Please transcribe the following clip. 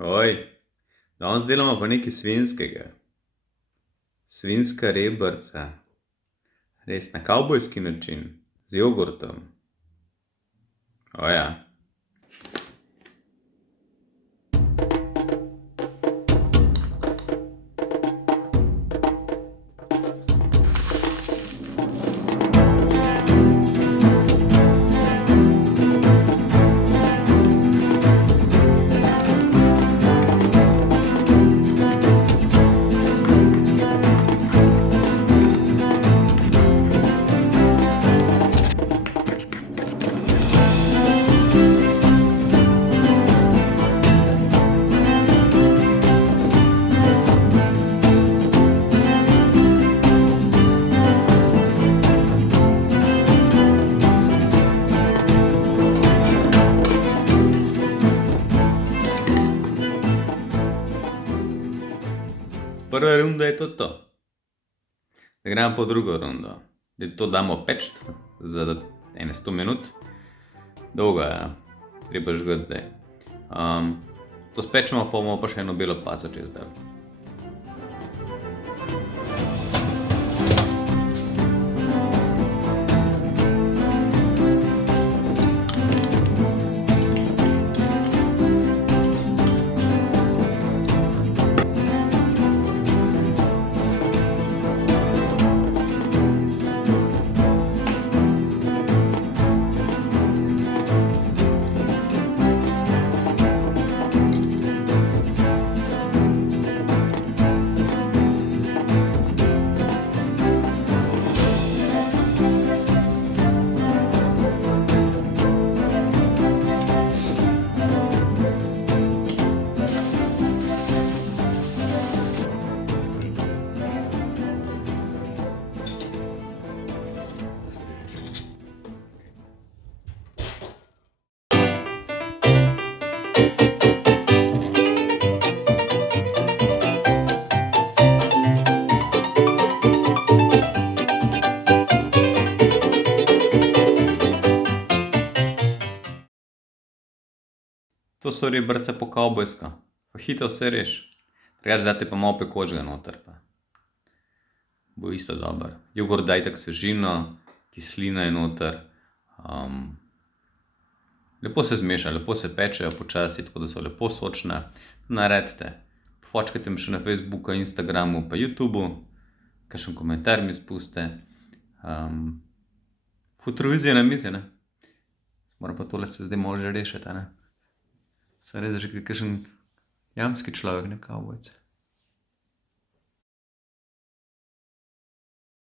Oj, danes delamo pa nekaj svinskega. Svinska rebrca. Res na kavbojski način, z jogurtom. Oja. Prva runda je to. Zdaj gremo po drugo rundo. To damo peč za 100 minut. Dolgo je, treba žgati zdaj. To spečemo, pa bomo pa še eno belo paco čez dal. To so rebrce po kavbojsko. Fajita vse reš. Drugače date pa malo pekočega noter pa. Bo isto dober. Jogurt daj tak svežino, kislina je noter. Lepo se zmeša, lepo se pečejo počasi, tako da so lepo sočne. Naredite. Fočkajte me še na Facebooku, Instagramu pa YouTubeu. Kakšen komentar mi spustite. Futrovizija na mizi, ne? Moram pa tole se zdaj malo že rešiti, ne? Sem res že kakšen jamski človek, ne kavbojce.